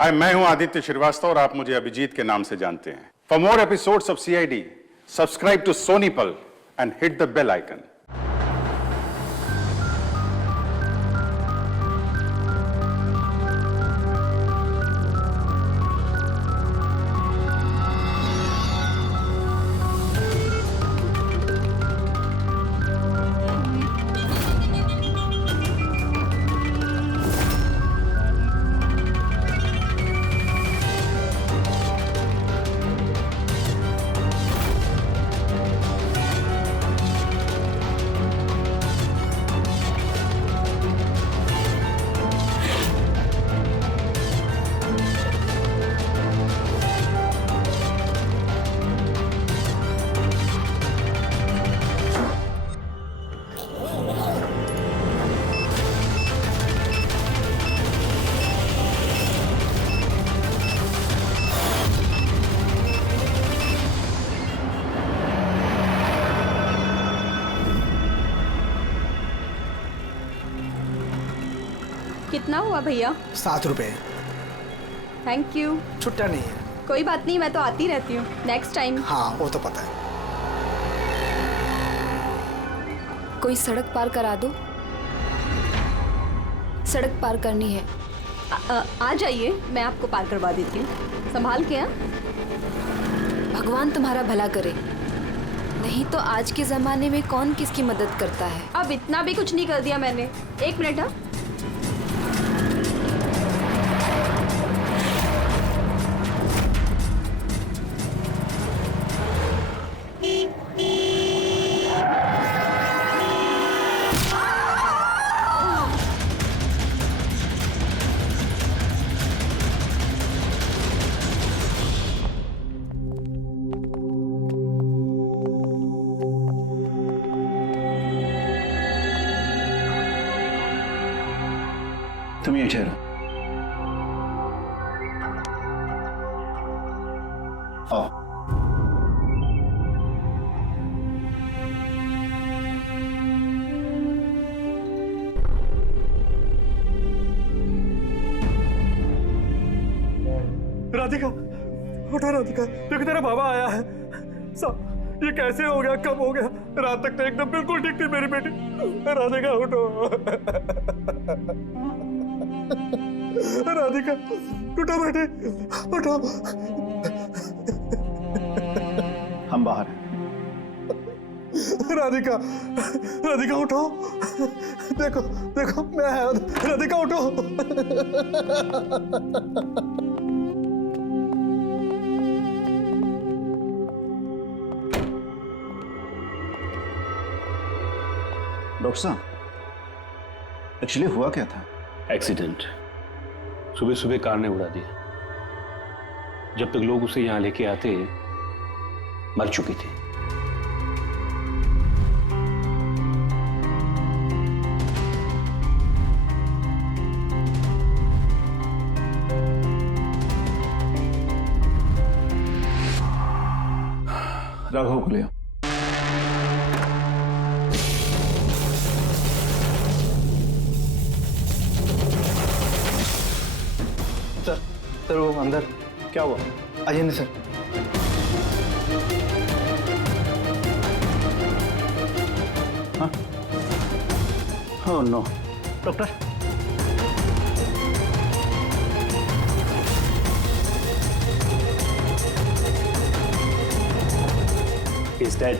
हाय, मैं हूं आदित्य श्रीवास्तव और आप मुझे अभिजीत के नाम से जानते हैं। For more episodes of CID, subscribe to Sony Pal and hit the bell icon. कितना हुआ भैया? 7 रुपए। Thank you. छुट्टा नहीं है। कोई बात नहीं, मैं तो आती रहती हूँ। Next time. हाँ वो तो पता है। कोई सड़क पार करा दो, सड़क पार करनी है। आ जाइए, मैं आपको पार करवा देती हूँ। संभाल के। भगवान तुम्हारा भला करे, नहीं तो आज के जमाने में कौन किसकी मदद करता है। अब इतना भी कुछ नहीं कर दिया मैंने। 1 मिनट। हाँ, तुम ये ठहरो। आओ। राधिका, उठो राधिका, देखो तेरा बाबा आया है। सब ये कैसे हो गया, कब हो गया? रात तक तो एकदम बिल्कुल ठीक थी मेरी बेटी। राधिका उठो। राधिका उठो बेटी, उठो। हम बाहर हैं। राधिका, राधिका उठो। देखो देखो मैं, राधिका उठो। डॉक्टर साहब, एक्चुअली हुआ क्या था? एक्सीडेंट। सुबह सुबह कार ने उड़ा दिया। जब तक लोग उसे यहां लेके आते मर चुकी थी। राघव को ले आओ। सर वो अंदर क्या हुआ? अजय सर। हाँ? Oh no. Doctor, He's dead.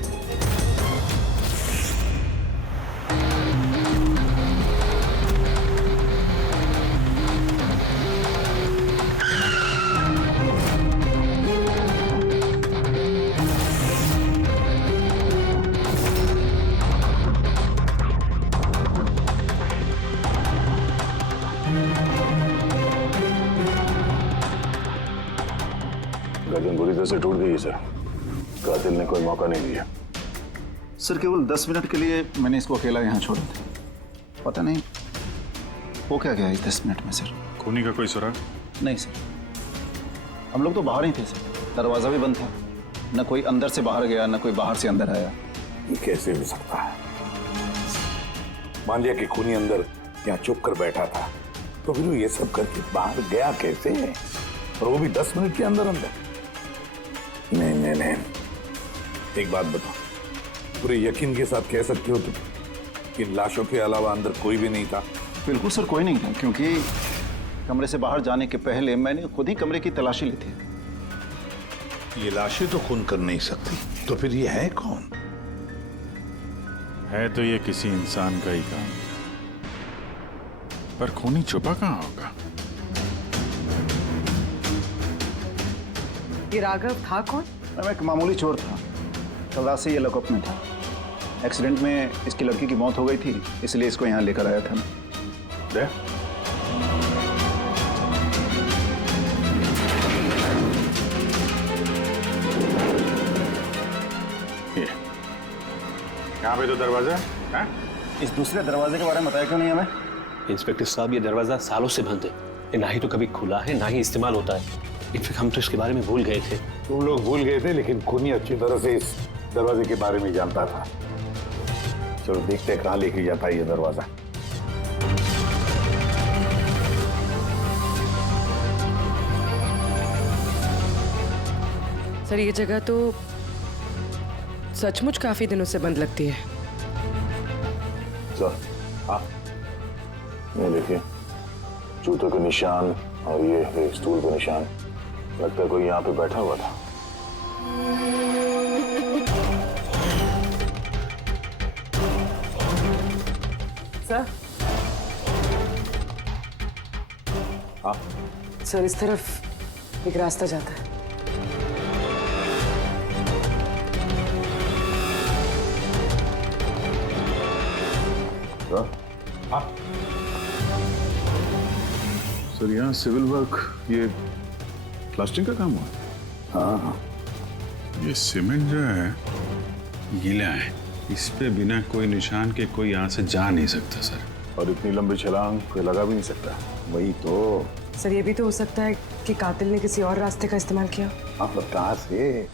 गर्दन बुरी तरह से टूट गई है सर। कातिल ने कोई मौका नहीं दिया। सर केवल 10 मिनट के लिए मैंने इसको अकेला यहाँ छोड़ा था। पता नहीं वो क्या गया इस 10 मिनट में सर। खूनी का कोई सुराग? नहीं सर, हम लोग तो बाहर ही थे सर, दरवाजा भी बंद था। न कोई अंदर से बाहर गया, न कोई बाहर से अंदर आया। ये कैसे हो सकता है? मान लिया कि खूनी अंदर यहाँ चुप कर बैठा था, तो तो फिर वो ये सब करके बाहर गया कैसे, और वो भी 10 मिनट के अंदर अंदर? नहीं नहीं नहीं, एक बात बताओ, पूरे यकीन के साथ कह सकते हो तुम कि लाशों के अलावा अंदर कोई भी नहीं था? बिल्कुल सर, कोई नहीं था, क्योंकि कमरे से बाहर जाने के पहले मैंने खुद ही कमरे की तलाशी ली थी। ये लाशें तो खून कर नहीं सकती, तो फिर ये है कौन? है तो ये किसी इंसान का ही काम, पर खूनी छुपा कहाँ होगा? ये राघव था कौन? मैं एक मामूली चोर था, कल रात से ये लॉकअप में था। एक्सीडेंट में इसकी लड़की की मौत हो गई थी, इसलिए इसको यहाँ लेकर आया था। दे। ये यहाँ पे तो दरवाजा है? इस दूसरे दरवाजे के बारे में बताया क्यों नहीं हमें? इंस्पेक्टर साहब, ये दरवाजा सालों से बंद है, ये ना ही तो कभी खुला है ना ही इस्तेमाल होता है। इनफैक्ट हम तो इसके बारे में भूल गए थे। तुम लोग भूल गए थे, लेकिन खूनी अच्छी तरह से इस दरवाजे के बारे में जानता था। चलो देखते हैं कहाँ लेके जाता है ये दरवाजा। सर ये जगह तो सचमुच काफी दिनों से बंद लगती है। सर, हाँ, ये देखिए, जूतों के निशान और ये स्टूल के निशान, लगता है कोई यहाँ पे बैठा हुआ था। सर, हाँ, सर इस तरफ एक रास्ता जाता है। सर, हाँ, सर यहाँ सिविल वर्क, ये प्लास्टिक का काम हुआ? हाँ हाँ, ये सीमेंट जो है गीला है, इस पे बिना कोई निशान के कोई यहाँ से जा नहीं सकता सर। और इतनी लंबी छलांग कोई लगा भी नहीं सकता। वही तो। सर ये भी तो हो सकता है कि कातिल ने किसी और रास्ते का इस्तेमाल किया। हाँ, पर कहाँ से?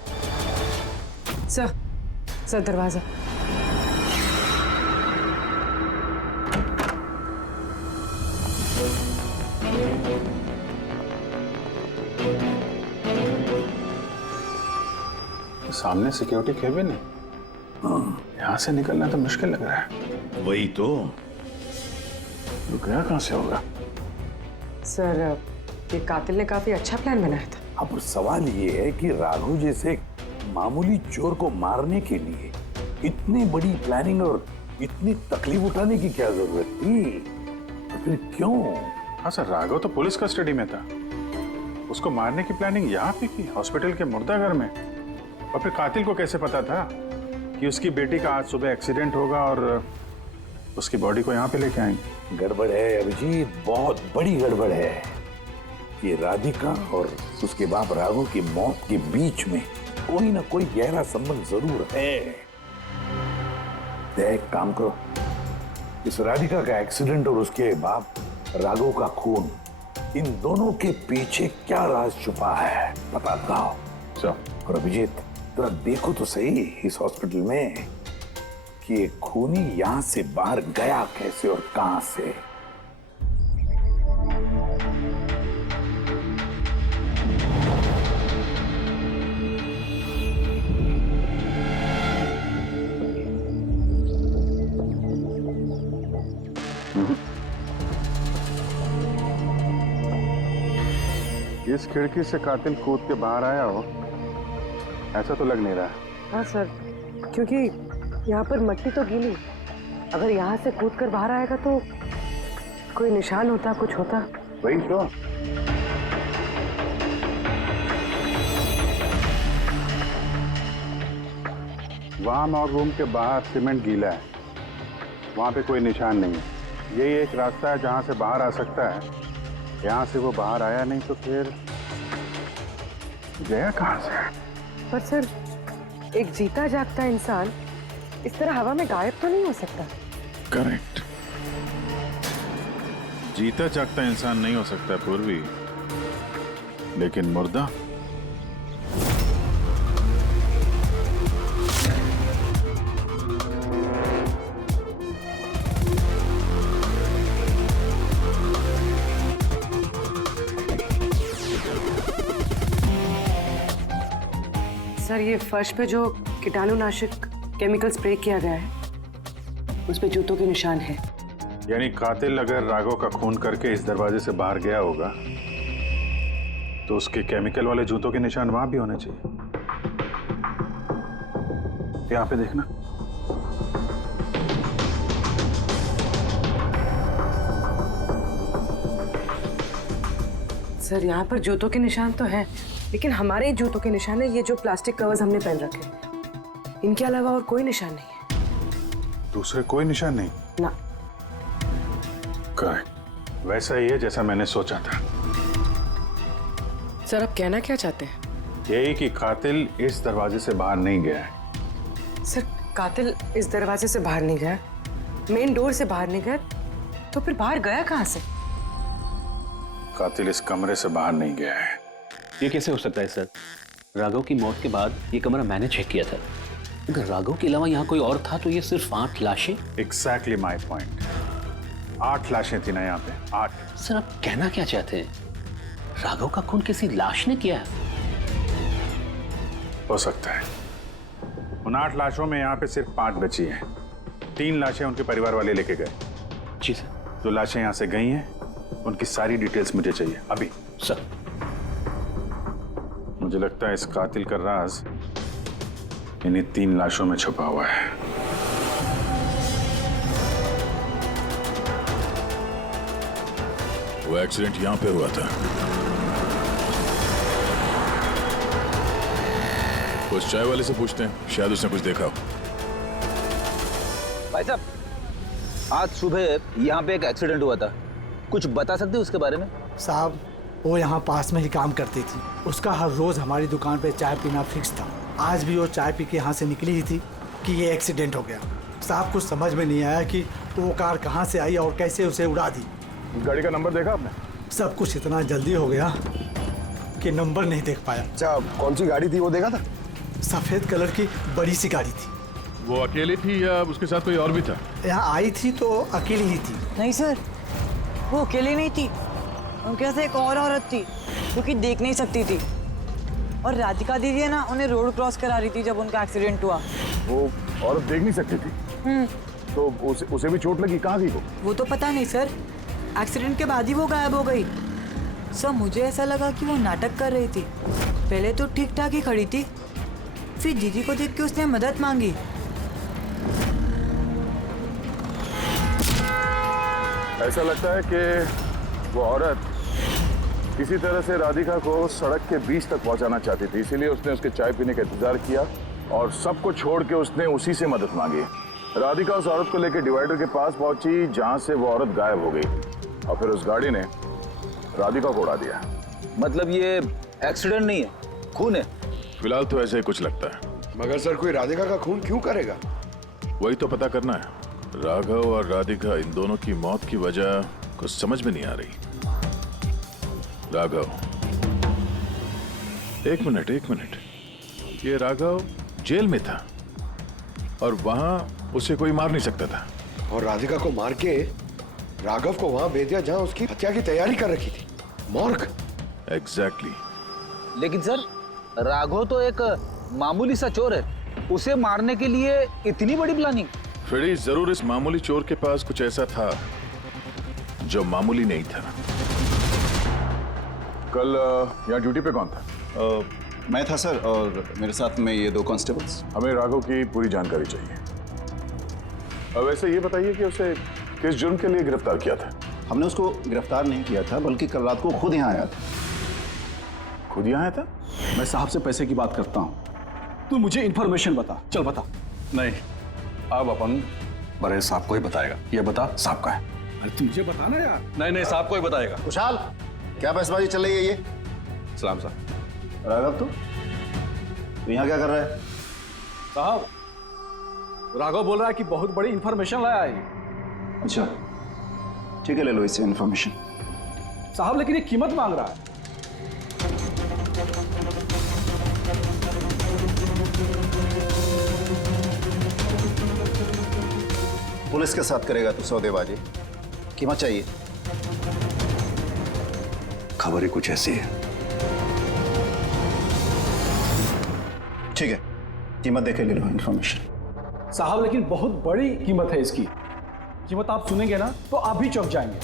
सर दरवाजा। सामने सिक्योरिटी केबिन है, यहाँ से निकलना तो मुश्किल लग रहा है। वही तो। गया कहाँ से होगा? सर ये कातिल ने काफी अच्छा प्लान बनाया था। अब सवाल ये है कि राघव जैसे एक मामूली चोर को मारने के लिए इतनी बड़ी प्लानिंग और इतनी तकलीफ उठाने की क्या जरूरत थी? तो फिर क्यों? हाँ सर, राघव तो पुलिस कस्टडी में था, उसको मारने की प्लानिंग यहाँ पे की, हॉस्पिटल के मुर्दाघर में। और फिर कातिल को कैसे पता था कि उसकी बेटी का आज सुबह एक्सीडेंट होगा और उसकी बॉडी को यहाँ पे लेके आएंगे? गड़बड़ है अभिजीत, बहुत बड़ी गड़बड़ है। ये राधिका और उसके बाप राघव की मौत के बीच में कोई ना कोई गहरा संबंध जरूर है। एक काम करो, इस राधिका का एक्सीडेंट और उसके बाप राघव का खून, इन दोनों के पीछे क्या राज छुपा है पता लगाओ। और अभिजीत, जरा देखो तो सही इस हॉस्पिटल में कि ये खूनी यहां से बाहर गया कैसे और कहां से। इस खिड़की से कातिल कूद के बाहर आया हो, ऐसा तो लग नहीं रहा। हाँ सर, क्योंकि यहाँ पर मट्टी तो गीली, अगर यहाँ से कूद कर बाहर आएगा तो कोई निशान होता, कुछ होता। वही तो। वहाँ और रूम के बाहर सीमेंट गीला है, वहाँ पे कोई निशान नहीं है। यही एक रास्ता है जहाँ से बाहर आ सकता है। यहाँ से वो बाहर आया नहीं तो फिर गया कहाँ से? पर सर, एक जीता जागता इंसान इस तरह हवा में गायब तो नहीं हो सकता। करेक्ट, जीता जागता इंसान नहीं हो सकता पूर्वी, लेकिन मुर्दा। सर ये फर्श पे जो कीटाणुनाशक केमिकल स्प्रे किया गया है उस पे जूतों के निशान है। यानी कातिल अगर राघव का खून करके इस दरवाजे से बाहर गया होगा तो उसके केमिकल वाले जूतों के निशान वहां भी होने चाहिए। यहाँ पे देखना। सर यहाँ पर जूतों के निशान तो हैं, लेकिन हमारे जूतों के निशान है ये जो प्लास्टिक कवर्स हमने पहन रखे हैं। इनके अलावा और कोई निशान नहीं है। दूसरे कोई निशान नहीं? ना। करेक्ट, वैसा ही है जैसा मैंने सोचा था। सर आप कहना क्या चाहते हैं? यही कि कातिल इस दरवाजे से बाहर नहीं गया है। सर कातिल इस दरवाजे से बाहर नहीं गया, मेन डोर से बाहर नहीं गया, तो फिर बाहर गया कहाँ से? कातिल इस कमरे से बाहर नहीं गया है। ये कैसे हो सकता है सर? राघव की मौत के बाद ये कमरा मैंने चेक किया था। अगर राघव के अलावा यहाँ कोई और था तो ये सिर्फ 8 लाशें। Exactly my point. 8 लाशें थी ना यहाँ पे, 8। सर आप कहना क्या चाहते हैं? राघव का खून किसी लाश ने किया? हो सकता है। उन 8 लाशों में यहाँ पे सिर्फ 5 बची हैं। 3 लाशें उनके परिवार वाले लेके गए। जी सर। जो लाशें यहाँ से गई हैं उनकी सारी डिटेल्स मुझे चाहिए अभी। सर मुझे लगता है इस कातिल का राज इन्हीं 3 लाशों में छुपा हुआ है। वो एक्सीडेंट यहां पे हुआ था। उस चाय वाले से पूछते हैं, शायद उसने कुछ देखा हो। भाई साहब, आज सुबह यहाँ पे एक एक्सीडेंट हुआ था, कुछ बता सकते हो उसके बारे में? साहब वो यहाँ पास में ही काम करती थी, उसका हर रोज हमारी दुकान पे चाय पीना फिक्स था। आज भी वो चाय पी के यहाँ से निकली ही थी कि ये एक्सीडेंट हो गया। साहब कुछ समझ में नहीं आया कि वो कार कहाँ से आई और कैसे उसे उड़ा दी। गाड़ी का नंबर देखा आपने? सब कुछ इतना जल्दी हो गया कि नंबर नहीं देख पाया। अच्छा, कौन सी गाड़ी थी वो देखा था? सफेद कलर की बड़ी सी गाड़ी थी। वो अकेली थी या उसके साथ कोई और भी था? यहाँ आई थी तो अकेली ही थी। नहीं सर, वो अकेली नहीं थी, उनके साथ एक और औरत थी जो कि देख नहीं सकती थी। और राधिका दीदी है ना, उन्हें रोड क्रॉस करा रही थी जब उनका एक्सीडेंट हुआ। वो औरत देख नहीं सकती थी? तो उसे भी चोट लगी? कहाँ थी वो तो पता नहीं सर, एक्सीडेंट के बाद ही वो गायब हो गई। सर मुझे ऐसा लगा कि वो नाटक कर रही थी। पहले तो ठीक ठाक ही खड़ी थी, फिर दीदी को देख के उसने मदद मांगी। ऐसा लगता है कि वो औरत किसी तरह से राधिका को सड़क के बीच तक पहुंचाना चाहती थी, इसीलिए उसने उसके चाय पीने का इंतजार किया और सबको छोड़ के उसने उसी से मदद मांगी। राधिका उस औरत को लेकर डिवाइडर के पास पहुंची जहां से वो औरत गायब हो गई और फिर उस गाड़ी ने राधिका को उड़ा दिया। मतलब ये एक्सीडेंट नहीं है, खून है? फिलहाल तो ऐसा ही कुछ लगता है। मगर सर कोई राधिका का खून क्यों करेगा? वही तो पता करना है। राघव और राधिका, इन दोनों की मौत की वजह कुछ समझ में नहीं आ रही। राघव, एक मिनट, ये राघव जेल में था और वहां उसे कोई मार नहीं सकता था, और राधिका को मार के राघव को वहां भेज दिया जहां उसकी हत्या की तैयारी कर रखी थी, मॉर्ग। एग्जैक्टली। लेकिन सर, राघव तो एक मामूली सा चोर है, उसे मारने के लिए इतनी बड़ी प्लानिंग? फिर जरूर इस मामूली चोर के पास कुछ ऐसा था जो मामूली नहीं था। कल यहाँ ड्यूटी पे कौन था? मैं था सर, और मेरे साथ में ये 2 कांस्टेबल्स। हमें राघव की पूरी जानकारी चाहिए। वैसे ये बताइए कि उसे किस जुर्म के लिए गिरफ्तार किया था? हमने उसको गिरफ्तार नहीं किया था, बल्कि कल रात को खुद यहाँ आया था। खुद यहाँ आया था? मैं साहब से पैसे की बात करता हूँ, तू मुझे इन्फॉर्मेशन बता। चल बता। नहीं, अब अपन बड़े साहब को ही बताएगा। ये बता, साहब का है। अरे तुझे बताना यार। नहीं, साहब को ही बताएगा। खुशहाल, क्या बहसबाजी चल रही है ये? सलाम साहब। राघव तू यहाँ क्या कर रहा है? साहब, राघव बोल रहा है कि बहुत बड़ी इंफॉर्मेशन लाया है। अच्छा ठीक है, ले लो इससे इन्फॉर्मेशन। साहब लेकिन ये कीमत मांग रहा है। पुलिस के साथ करेगा तू सौदेबाजी? कीमत चाहिए? खबर ही कुछ ऐसी है। ठीक है, कीमत देखे ले लो इन्फॉर्मेशन। साहब लेकिन बहुत बड़ी कीमत है इसकी। कीमत आप सुनेंगे ना तो आप भी चौंक जाएंगे।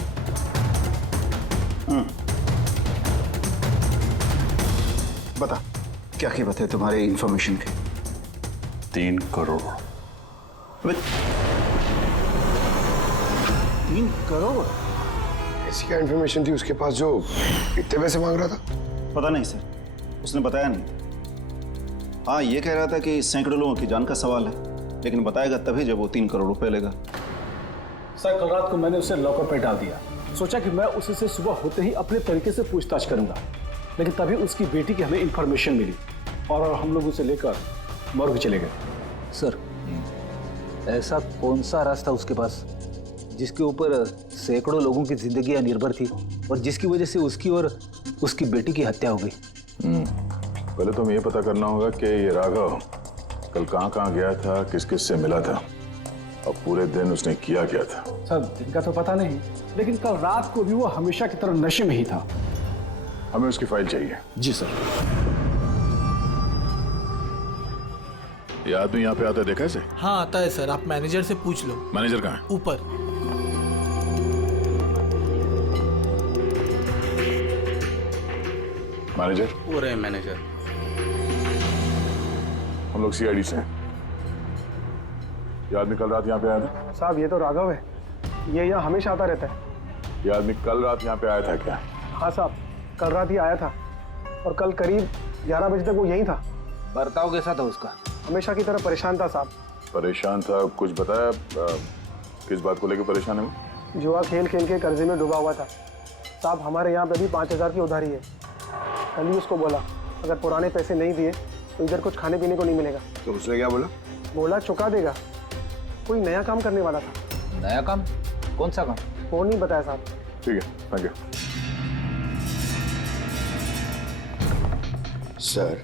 बता, क्या कीमत है तुम्हारे इन्फॉर्मेशन की? 3 करोड़। 3 करोड़? ऐसी क्या इन्फॉर्मेशन थी उसके पास जो इतने पैसे मांग रहा था? पता नहीं सर, उसने बताया नहीं। हाँ, ये कह रहा था कि सैकड़ों लोगों की जान का सवाल है, लेकिन बताएगा तभी जब वो 3 करोड़ रुपए लेगा। सर कल रात को मैंने उसे लॉकर पे डाल दिया। सोचा कि मैं उससे सुबह होते ही अपने तरीके से पूछताछ करूंगा, लेकिन तभी उसकी बेटी की हमें इंफॉर्मेशन मिली और हम लोग उसे लेकर मॉर्ग चले गए। सर, ऐसा कौन सा रास्ता उसके पास जिसके ऊपर सैकड़ों लोगों की जिंदगियां निर्भर थी और जिसकी वजह से उसकी और उसकी बेटी की हत्या हो गई? पहले तो हमें ये पता करना होगा कि ये राघव कल कहाँ गया था, किस किस से मिला था और पूरे दिन उसने किया क्या था। सर दिन का तो पता नहीं, लेकिन कल रात को भी वो हमेशा की तरह नशे में ही था। हमें उसकी फाइल चाहिए। जी सर। ये आदमी यहाँ पे आता है, देखा है इसे? हाँ आता है सर, आप मैनेजर से पूछ लो। मैनेजर कहाँ है? ऊपर। मैनेजर? वो रहे मैनेजर। हम लोग सीआईडी से हैं। ये आदमी कल रात यहाँ पे आया था? साहब ये तो राघव है, ये यहाँ हमेशा आता रहता है। ये आदमी कल रात यहाँ पे आया था क्या? हाँ साहब, कल रात ही आया था और कल करीब 11 बजे तक वो यहीं था। बर्ताव कैसा था उसका? हमेशा की तरह परेशान था साहब। परेशान था? कुछ बताया किस बात को लेकर परेशान है वो? जुआ खेल खेल के कर्जे में डूबा हुआ था साहब। हमारे यहाँ पे भी 5000 की उधारी है। कल ही उसको बोला अगर पुराने पैसे नहीं दिए तो इधर कुछ खाने पीने को नहीं मिलेगा। तो उसने क्या बोला? बोला चुका देगा। कोई नया काम करने वाला था। नया काम? कौन सा काम? वो नहीं बताया साहब। ठीक है, थैंक यू। सर,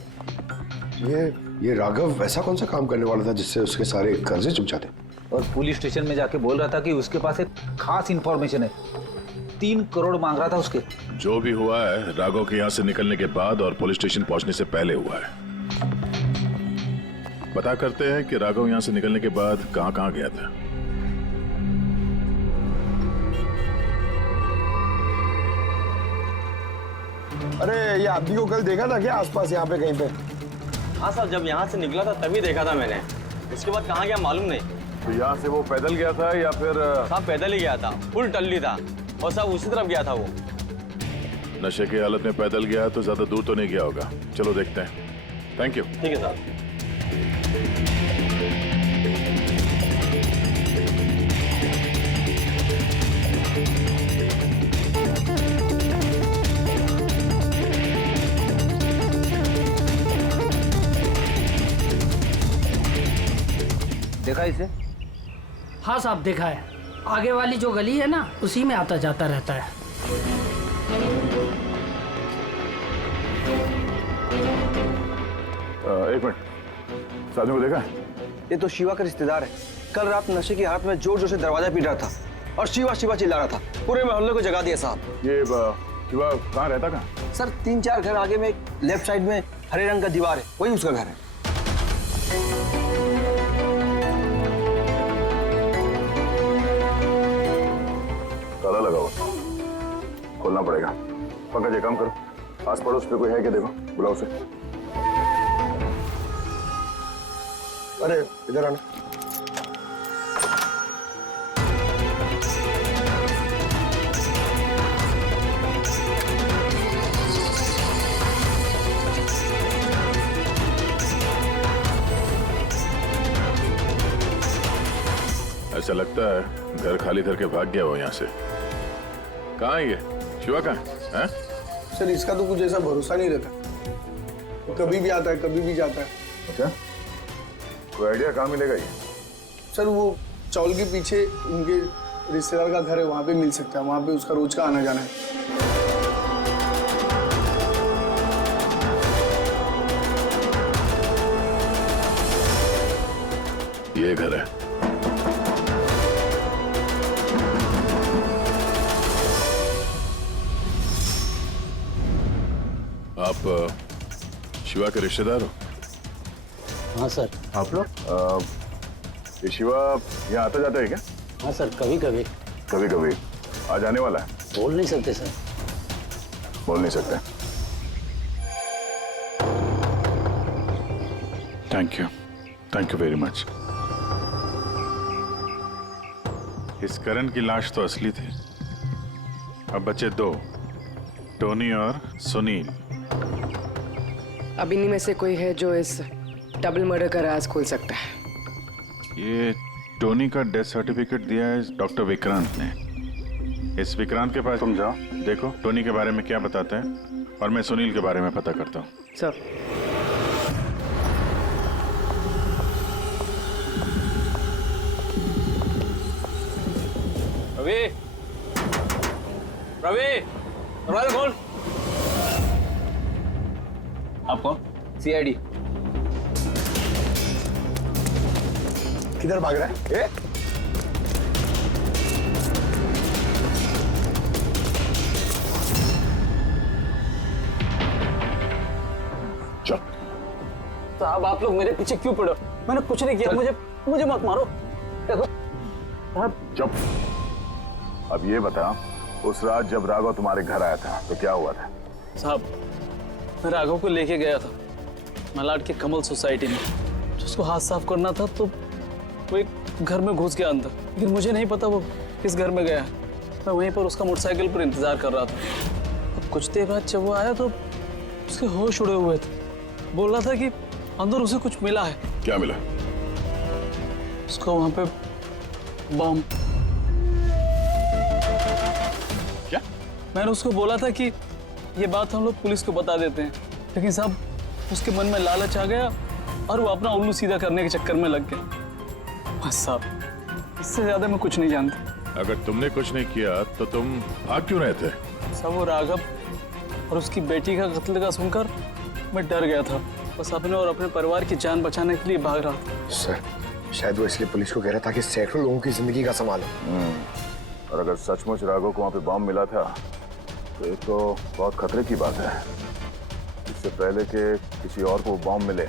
ये राघव ऐसा कौन सा काम करने वाला था जिससे उसके सारे कर्जे चुक जाते? और पुलिस स्टेशन में जाके बोल रहा था कि उसके पास एक खास इंफॉर्मेशन है। 3 करोड़ मांग रहा था उसके। जो भी हुआ है राघव के यहाँ से निकलने के बाद और पुलिस स्टेशन पहुंचने से पहले हुआ है। पता करते हैं कि राघव यहाँ से निकलने के बाद कहाँ गया था। अरे ये आदमी को कल देखा था क्या आसपास यहाँ पे कहीं पे? हाँ साहब, जब यहाँ से निकला था तभी देखा था मैंने। उसके बाद कहाँ गया मालूम नहीं। तो यहाँ से वो पैदल गया था या फिर? साहब पैदल ही गया था, फुल टल्ली था और साहब उसी तरफ गया था वो। नशे की हालत में पैदल गया तो ज्यादा दूर तो नहीं गया होगा। चलो देखते हैं। Thank you. ठीक है साहब। देखा इसे? हाँ साहब देखा है। आगे वाली जो गली है ना उसी में आता जाता रहता है। एक मिनट, साधु को देखा? ये तो शिवा का रिश्तेदार है। कल रात नशे की हालत में जोर जोर से दरवाजा पीट रहा था और शिवा शिवा चिल्ला रहा था। पूरे मोहल्ले को जगा दिया साहब। ये शिवा कहाँ रहता? कहाँ? सर 3-4 घर आगे में लेफ्ट साइड में हरे रंग का दीवार है, वही उसका घर है। ताला लगा हुआ, खोलना पड़ेगा। पंकज ये काम करो, आस पड़ोस पे कोई है क्या देखो, बुलाओ उसे। अरे इधर आना। ऐसा लगता है घर खाली करके भाग गया वो यहाँ से। कहाँ है ये शिवा? कहाँ है? सर इसका तो कुछ ऐसा भरोसा नहीं रहता, वो कभी भी आता है कभी भी जाता है। अच्छा, कोई आइडिया कहाँ मिलेगा ये? सर वो चौल के पीछे उनके रिश्तेदार का घर है, वहाँ पे मिल सकता है। वहाँ पे उसका रोज का आना जाना है। ये घर है। आप शिवा के रिश्तेदार हो? हाँ सर। आप लोग ये शिवा यहाँ आता जाता है क्या? हाँ सर, कभी कभी। कभी कभी आ जाने वाला है? बोल नहीं सकते सर। बोल नहीं सकते। Thank you very much. इस करण की लाश तो असली थी। अब बचे दो, टोनी और सुनील। अब इन्हीं में से कोई है जो इस डबल मर्डर का राज खोल सकता है। ये टोनी का डेथ सर्टिफिकेट दिया है डॉक्टर विक्रांत ने। इस विक्रांत के पास तुम जाओ, देखो टोनी के बारे में क्या बताते हैं, और मैं सुनील के बारे में पता करता हूँ। सर। रवि, रवि, दरवाजा खोल। आप कौन? सीआईडी। किधर भाग रहा है? साहब आप लोग मेरे पीछे क्यों पड़े? मैंने कुछ नहीं किया, मुझे मत मारो। देखो चुप। अब ये बता, उस रात जब राघव तुम्हारे घर आया था तो क्या हुआ था? साहब मैं राघव को लेके गया था मलाड के कमल सोसाइटी में। उसको हाथ साफ करना था तो वो एक घर में घुस गया अंदर, लेकिन मुझे नहीं पता वो किस घर में गया। मैं वहीं पर उसका मोटरसाइकिल पर इंतजार कर रहा था। अब कुछ देर बाद जब वो आया तो उसके होश उड़े हुए थे। बोल रहा था कि अंदर उसे कुछ मिला है। क्या मिला? उसको वहां पे बम। क्या? मैंने उसको बोला था कि ये बात हम लोग पुलिस को बता देते हैं, लेकिन साहब उसके मन में लालच आ गया और वो अपना उल्लू सीधा करने के चक्कर में लग गया। बस साहब, इससे ज्यादा मैं कुछ नहीं जानता। अगर तुमने कुछ नहीं किया तो तुम भाग क्यों रहे थे? सब वो राघव और उसकी बेटी का कत्ल का सुनकर मैं डर गया था। बस अपने और अपने परिवार की जान बचाने के लिए भाग रहा था। सर, शायद वो इसलिए पुलिस को कह रहा था कि सैकड़ों लोगों की जिंदगी का सवाल है। और अगर सचमुच राघव को वहां पे बम मिला था तो ये तो बहुत खतरे की बात है। इससे पहले कि किसी और को बम मिले,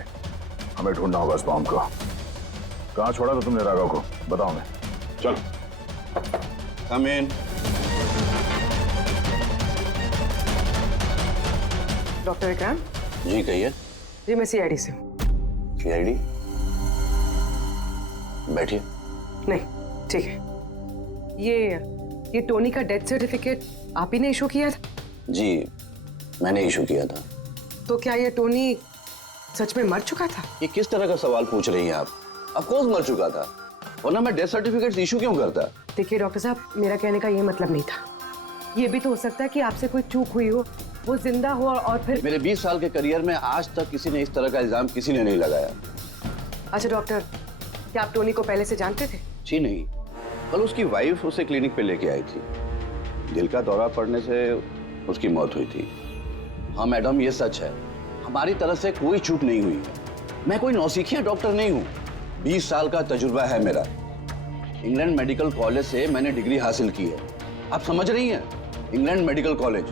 हमें ढूंढना होगा इस बम को। कहाँ छोड़ा था तुमने राघव को? बताओ। मैं चल। कम इन। डॉक्टर विक्रांत जी कहिए। जी मैं सीआईडी से हूँ। सीआईडी? बैठिए। नहीं ठीक है। ये टोनी का डेथ सर्टिफिकेट आप ही ने इशू किया था? जी मैंने इशू किया था। तो क्या ये टोनी सच में मर चुका था? ये किस तरह का सवाल पूछ रही हैं आप? ऑफ कोर्स मर चुका था, वरना मैं डेथ सर्टिफिकेट इशू क्यों करता? देखिए डॉक्टर साहब, मेरा कहने का ये मतलब नहीं था। ये भी तो हो सकता है कि आपसे कोई चूक हुई हो, वो जिंदा हो और फिर। मेरे 20 साल के करियर में आज तक किसी ने इस तरह का इल्जाम किसी ने नहीं लगाया। अच्छा डॉक्टर, क्या आप टोनी को पहले से जानते थे? जी नहीं, कल उसकी वाइफ उसे क्लिनिक पे लेके आई थी। दिल का दौरा पड़ने से उसकी मौत हुई थी। हाँ मैडम, ये सच है, हमारी तरफ से कोई चूक नहीं हुई है। मैं कोई नौसिखिया डॉक्टर नहीं हूँ। 20 साल का तजुर्बा है मेरा। इंग्लैंड मेडिकल कॉलेज से मैंने डिग्री हासिल की है। आप समझ रही हैं? England medical college.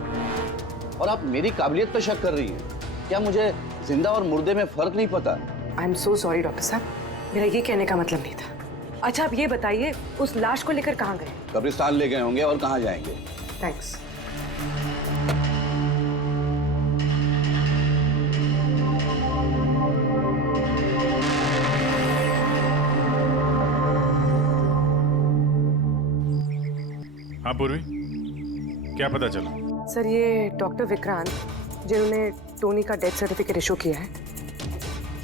और आप मेरी काबिलियत पर शक कर रही हैं। क्या मुझे जिंदा और मुर्दे में फर्क नहीं पता? I am so sorry doctor साहब, मेरा ये कहने का मतलब नहीं था। अच्छा आप ये बताइए, उस लाश को लेकर कहाँ गए? कब्रिस्तान ले गए होंगे, और कहाँ जाएंगे। थैंक्स। हाँ पूर्वी, क्या पता चला? सर ये डॉक्टर विक्रांत जिन्होंने टोनी का डेथ सर्टिफिकेट इशू किया है,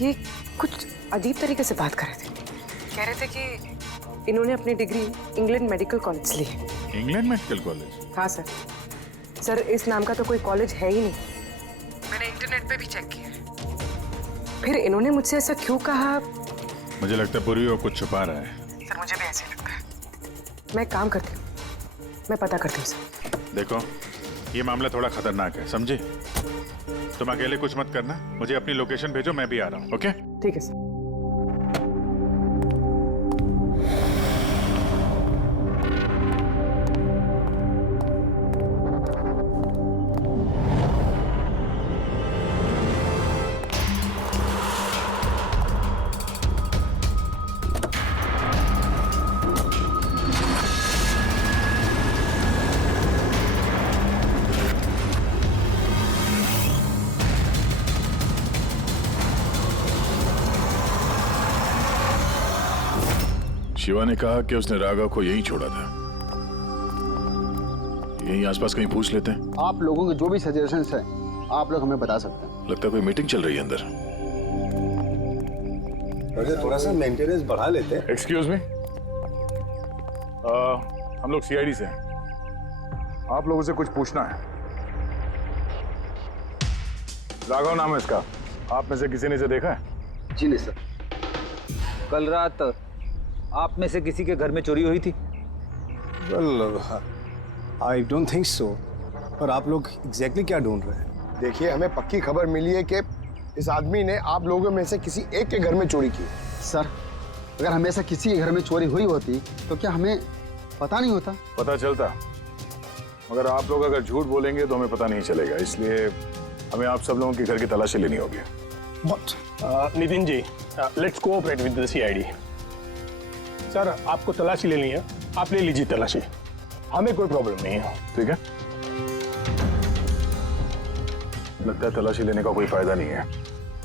ये कुछ अजीब तरीके से बात कर रहे थे। कह रहे थे कि इन्होंने अपनी डिग्री इंग्लैंड मेडिकल कॉलेज से ली है। England medical college? हाँ सर। सर इस नाम का तो कोई कॉलेज है ही नहीं। मैंने इंटरनेट पे भी चेक किया है। फिर इन्होंने मुझसे ऐसा क्यों कहा? मुझे लगता है पूर्वी वो कुछ छुपा रहा है। सर मुझे भी ऐसे लगता है। मैं काम करती हूँ, मैं पता करती हूँ सर। देखो ये मामला थोड़ा खतरनाक है, समझे? तुम अकेले कुछ मत करना, मुझे अपनी लोकेशन भेजो, मैं भी आ रहा हूँ। ओके ठीक है सर। शिवा ने कहा कि उसने राघव को यहीं छोड़ा था। यहीं आसपास कहीं पूछ लेते हैं। आप लोगों के जो भी सजेशंस हैं आप लोग हमें बता सकते हैं। लगता है कोई मीटिंग चल रही है अंदर। थोड़ा सा मेंटेनेंस बढ़ा लेते हैं। एक्सक्यूज मी, हम लोग सीआईडी से हैं। आप लोगों से कुछ पूछना है। राघव नाम है इसका। आप में से किसी ने इसे देखा है? जी नहीं सर। कल रात आप में से किसी के घर में चोरी हुई थी? Well, I don't think so. और आप लोग एग्जैक्टली क्या ढूंढ रहे हैं? देखिए, हमें पक्की खबर मिली है कि इस आदमी ने आप लोगों में से किसी एक के घर में चोरी की। सर, अगर हमेशा किसी के घर में चोरी हुई होती तो क्या हमें पता नहीं होता? पता चलता, मगर आप लोग अगर झूठ बोलेंगे तो हमें पता नहीं चलेगा। इसलिए हमें आप सब लोगों के घर की तलाशी लेनी होगी। Nitin ji, let's cooperate with the CID. Sir, आपको तलाशी लेनी है, आप ले लीजिए तलाशी, हमें कोई प्रॉब्लम नहीं है। ठीक है, लगता है तलाशी लेने का कोई फायदा नहीं है।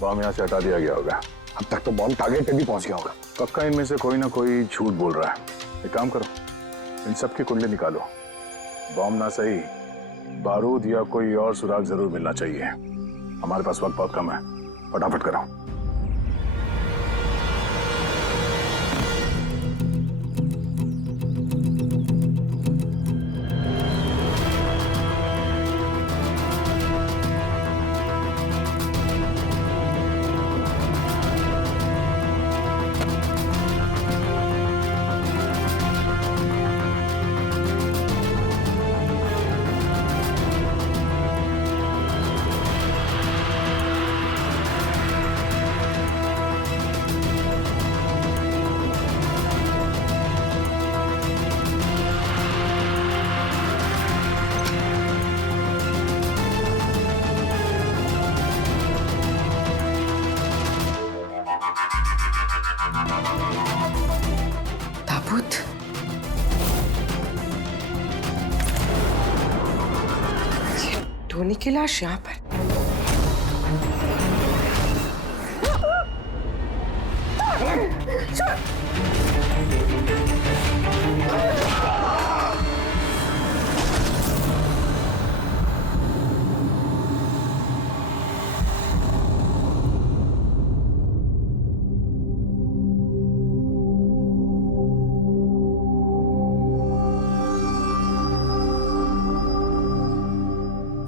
बॉम्ब यहाँ से हटा दिया गया होगा। अब तक तो बॉम्ब टारगेट पे भी पहुंच गया होगा। पक्का इनमें से कोई ना कोई झूठ बोल रहा है। एक काम करो, इन सब की कुंडली निकालो। बॉम्ब ना सही, बारूद या कोई और सुराग जरूर मिलना चाहिए। हमारे पास वक्त बहुत कम है, फटाफट करो। ताबूत। ये टोनी की लाश यहाँ पर।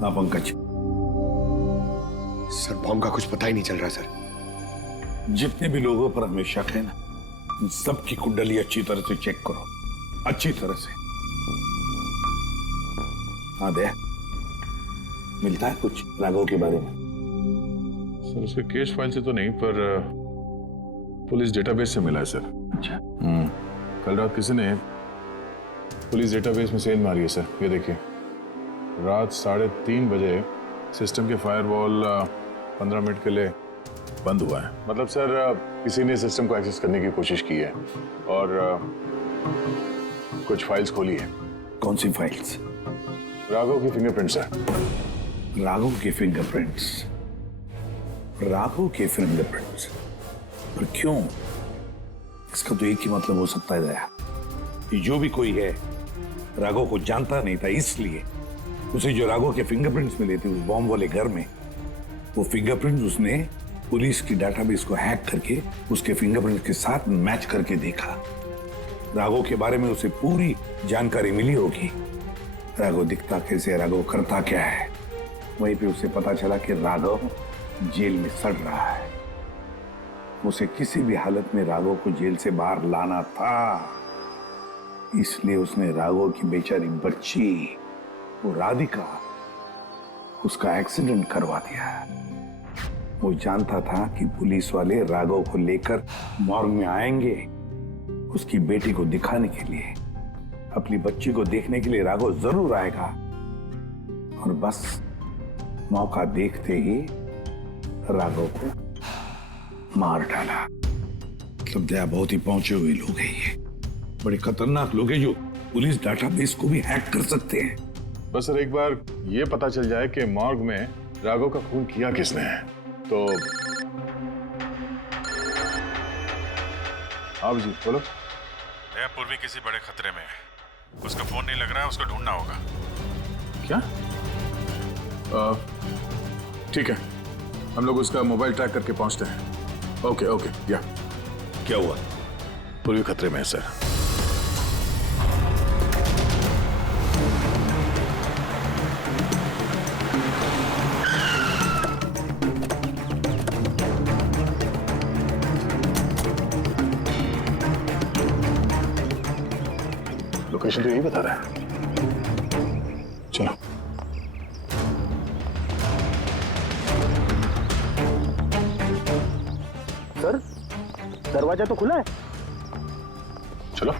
हाँ पंकज। सर, बॉम्ब का कुछ पता ही नहीं चल रहा सर। जितने भी लोगों पर हमें शक है ना, उन सबकी कुंडली अच्छी तरह से चेक करो, अच्छी तरह से। हाँ दे, मिलता है कुछ राघव के बारे में? सर, उसके केस फाइल से तो नहीं, पर पुलिस डेटाबेस से मिला है सर। अच्छा। कल रात किसी ने पुलिस डेटाबेस में सेंध मारी है सर। ये देखिए, रात 3:30 बजे सिस्टम के फायरवॉल 15 मिनट के लिए बंद हुआ है। मतलब सर, किसी ने सिस्टम को एक्सेस करने की कोशिश की है और कुछ फाइल्स खोली है। कौन सी फाइल्स? राघव की फिंगरप्रिंट्स है। राघव के फिंगरप्रिंट्स? राघव के फिंगरप्रिंट्स? पर क्यों? इसका तो एक ही मतलब हो सकता है दया, कि जो भी कोई है राघव को जानता नहीं था, इसलिए उसे जो राघव के फिंगरप्रिंट्स मिले थे उस बॉम्ब वाले घर में, वो फिंगरप्रिंट्स उसने पुलिस की डाटाबेस को हैक करके उसके फिंगरप्रिंट्स के साथ मैच करके देखा। राघव के बारे में उसे पूरी जानकारी मिली होगी। राघव दिखता कैसे, राघव करता क्या है। वहीं पे उसे पता चला कि राघव जेल में सड़ रहा है। उसे किसी भी हालत में राघव को जेल से बाहर लाना था, इसलिए उसने राघव की बेचारी बच्ची, वो राधिका, उसका एक्सीडेंट करवा दिया। वो जानता था कि पुलिस वाले राघव को लेकर मॉर्ग में आएंगे उसकी बेटी को दिखाने के लिए। अपनी बच्ची को देखने के लिए राघव जरूर आएगा, और बस मौका देखते ही राघव को मार डाला। मतलब दया, बहुत ही पहुंचे हुए लोग हैं ये, बड़े खतरनाक लोग हैं जो पुलिस डाटाबेस को भी हैक कर सकते हैं। बस सर, एक बार ये पता चल जाए कि मॉर्ग में राघव का खून किया किसने है तो। हाँ जी बोलो। पूर्वी किसी बड़े खतरे में है। उसका फोन नहीं लग रहा है, उसको ढूंढना होगा। क्या? ठीक है, हम लोग उसका मोबाइल ट्रैक करके पहुंचते हैं। ओके ओके, या क्या हुआ? पूर्वी खतरे में है सर। लोकेशन तो यही बता रहा है। चलो। सर, दरवाजा तो खुला है। चलो।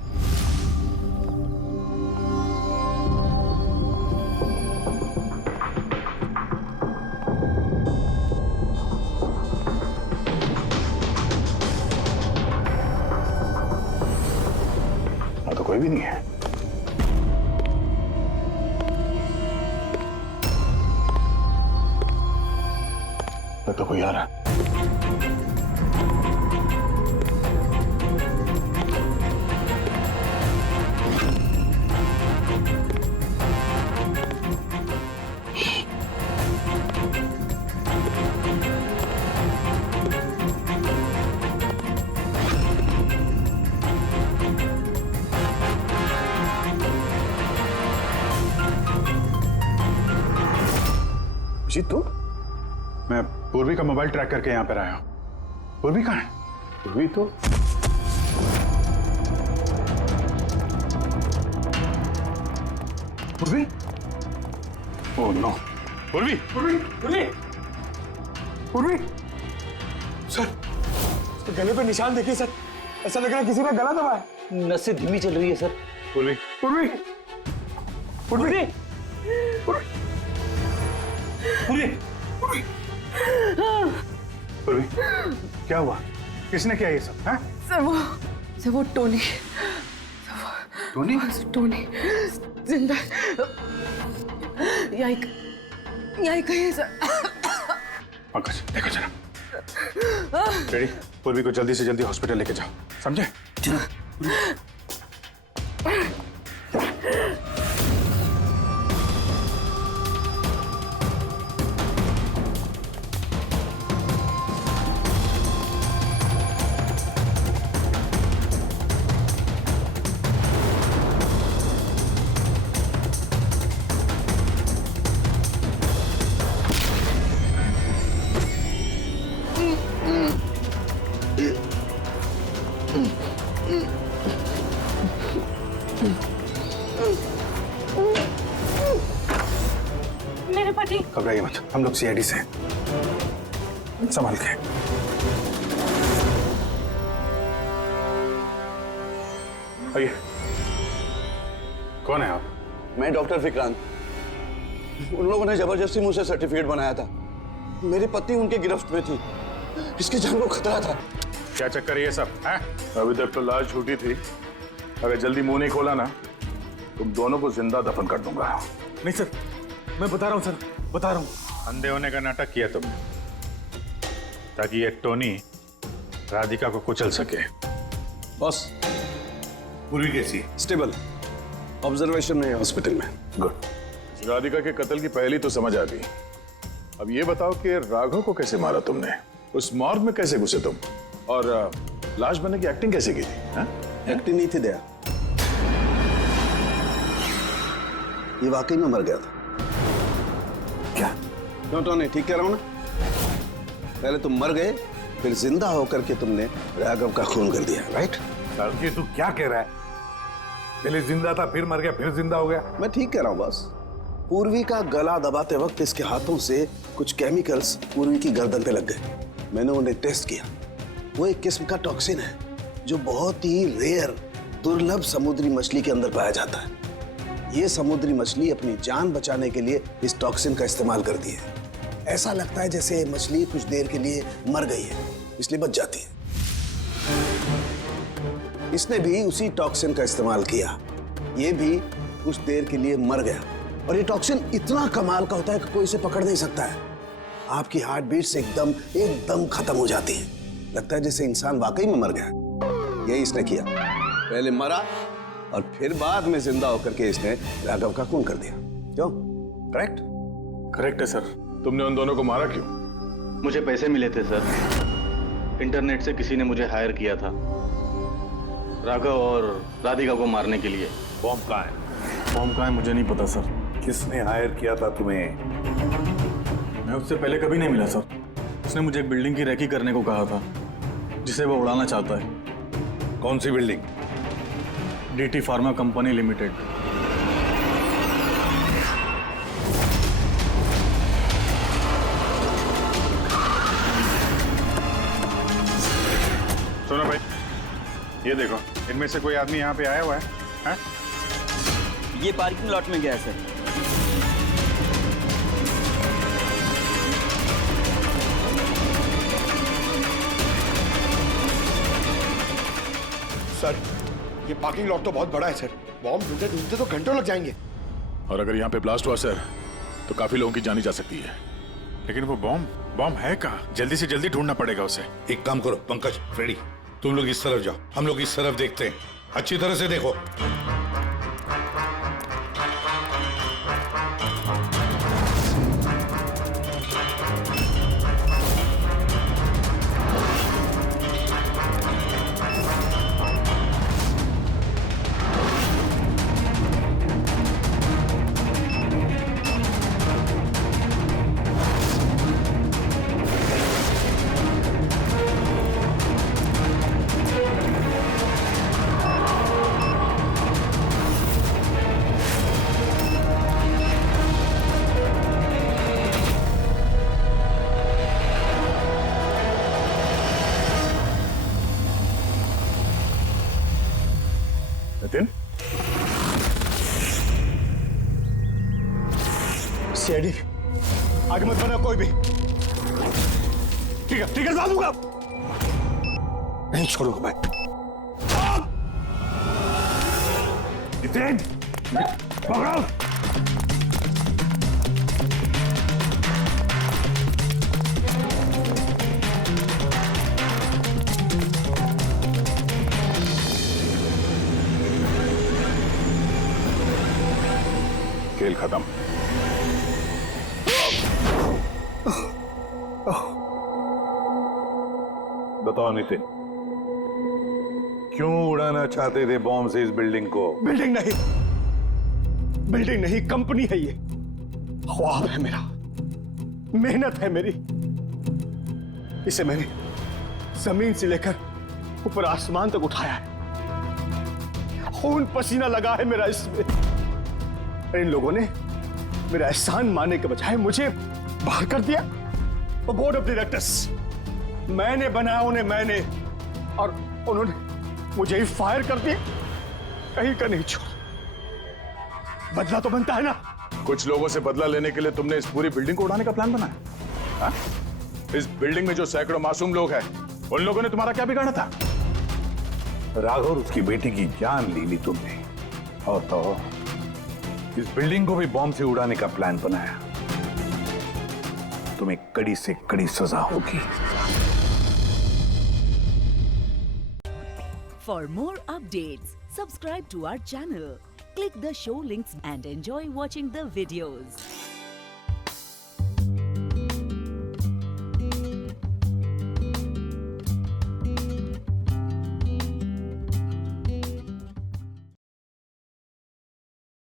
हाँ, तो कोई भी नहीं है। तो कोई आ रहा है। जी तू? मैं पूर्वी का मोबाइल ट्रैक करके यहाँ पर आया हूँ। पूर्वी कहाँ है? पूर्वी तो पूर्वी? ओह नो, पूर्वी! पूर्वी! पूर्वी! पूर्वी! सर, उसके गले पे निशान देखिए सर। ऐसा लग रहा है किसी ने गला दबाया है। नसें धीमी चल रही है सर। पूर्वी! पूर्वी! पूर्वी! पूर्वी! पूर्वी, क्या हुआ? किसने किया ये सब? हैं? सर वो टोनी। टोनी? टोनी जिंदा यही कहीं है सर। पंकज, देखो जरा। रेडी? पूर्वी को जल्दी से जल्दी हॉस्पिटल लेके जाओ, समझे? मेरे पति। घबराइए मत, हम लोग सीआईडी से हैं। संभाल के। आइए। कौन है आप? मैं डॉक्टर विक्रांत। उन लोगों ने जबरदस्ती मुझसे सर्टिफिकेट बनाया था। मेरी पत्नी उनके गिरफ्त में थी। इसकी जान को खतरा था। क्या चक्कर है ये सब? हैं? अभी तक तो लाश झूठी थी। अगर जल्दी मुंह नहीं खोला ना, तुम दोनों को जिंदा दफन कर दूंगा। नहीं सर, मैं बता रहा हूँ सर, बता रहा हूँ। अंधे होने का नाटक किया तुमने ताकि ये टोनी राधिका को कुचल सके। बॉस, पूर्वी कैसी? स्टेबल, ऑब्जर्वेशन में है हॉस्पिटल में। गुड। राधिका के कत्ल की पहली तो समझ आ गई। अब ये बताओ कि राघव को कैसे मारा तुमने? उस मॉर्ग में कैसे घुसे तुम? और लाश बनने की एक्टिंग कैसे की थी? एक्टिंग नहीं थी दया, ये वाकई में मर गया था। क्या? क्यों टोनी, ठीक कह रहा हूं ना? पहले तुम मर गए, फिर जिंदा होकर के तुमने राघव का खून कर दिया, राइट? ये तू क्या कह रहा है? पहले जिंदा था, फिर मर गया, फिर जिंदा हो गया। मैं ठीक कह रहा हूं बॉस। पूर्वी का गला दबाते वक्त इसके हाथों से कुछ केमिकल्स पूर्वी की गर्दन पे लग गए। मैंने उन्हें टेस्ट किया। वो एक किस्म का टॉक्सिन है जो बहुत ही रेयर, दुर्लभ समुद्री मछली के अंदर पाया जाता है। ये समुद्री मछली अपनी जान बचाने के लिए इस टॉक्सिन का इस्तेमाल करती है। ऐसा लगता है जैसे मछली कुछ देर के लिए मर गई है, इसलिए बच जाती है। इसने भी उसी टॉक्सिन का इस्तेमाल किया। ये भी कुछ देर के लिए मर गया। और ये टॉक्सिन इतना कमाल का होता है कि कोई इसे पकड़ नहीं सकता है। आपकी हार्ट बीट से एकदम खत्म हो जाती है। लगता है जैसे इंसान वाकई में मर गया। यही इसने किया। पहले मरा और फिर बाद में जिंदा होकर के इसने राघव का खून कर दिया। क्यों? करेक्ट? करेक्ट है सर। तुमने उन दोनों को मारा क्यों? मुझे पैसे मिले थे सर। इंटरनेट से किसी ने मुझे हायर किया था राघव और राधिका को मारने के लिए। बॉम्ब कहाँ है? बॉम्ब कहाँ है मुझे नहीं पता सर। किसने हायर किया था तुम्हें? मैं उससे पहले कभी नहीं मिला सर। उसने मुझे एक बिल्डिंग की रेकी करने को कहा था जिसे वो उड़ाना चाहता है। कौन सी building? DT pharma company limited. सुनो भाई, ये देखो, इनमें से कोई आदमी यहाँ पे आया हुआ है? ये पार्किंग लॉट में गया है सर। सर, ये पार्किंग लॉट तो बहुत बड़ा है सर। बॉम्ब ढूंढते ढूंढते तो घंटों लग जाएंगे। और अगर यहाँ पे ब्लास्ट हुआ सर, तो काफी लोगों की जानी जा सकती है। लेकिन वो बॉम्ब है कहाँ? जल्दी से जल्दी ढूंढना पड़ेगा उसे। एक काम करो पंकज, फ्रेडी, तुम लोग इस तरफ जाओ, हम लोग इस तरफ देखते हैं। अच्छी तरह से देखो। नितिन, सीआईडी आगे मत बढ़ना कोई भी। ठीक है जला दूंगा। नहीं छोड़ूंगा मैं। नितिन, पकड़ो। खेल खत्म। बताओ नितिन, क्यों उड़ाना चाहते थे बॉम्ब से इस बिल्डिंग को? बिल्डिंग नहीं, कंपनी है ये। ख्वाब है मेरा, मेहनत है मेरी। इसे मैंने जमीन से लेकर ऊपर आसमान तक उठाया है। खून पसीना लगा है मेरा इसमें। इन लोगों ने मेरा एहसान मानने के बजाय मुझे बाहर कर दिया। और बोर्ड ऑफ डायरेक्टर्स मैंने बनाया उन्हें, मैंने, और उन्होंने मुझे ही फायर कर दिया। कहीं का नहीं छोड़ा। बदला तो बनता है ना। कुछ लोगों से बदला लेने के लिए तुमने इस पूरी बिल्डिंग को उड़ाने का प्लान बनाया? हाँ? इस बिल्डिंग में जो सैकड़ों मासूम लोग हैं, उन लोगों ने तुम्हारा क्या बिगाड़ा था? राघव और उसकी बेटी की जान ली तुमने, और तो इस बिल्डिंग को भी बॉम्ब से उड़ाने का प्लान बनाया। तुम्हें कड़ी से कड़ी सजा होगी। For more updates, subscribe to our channel, click the show links and enjoy watching the videos.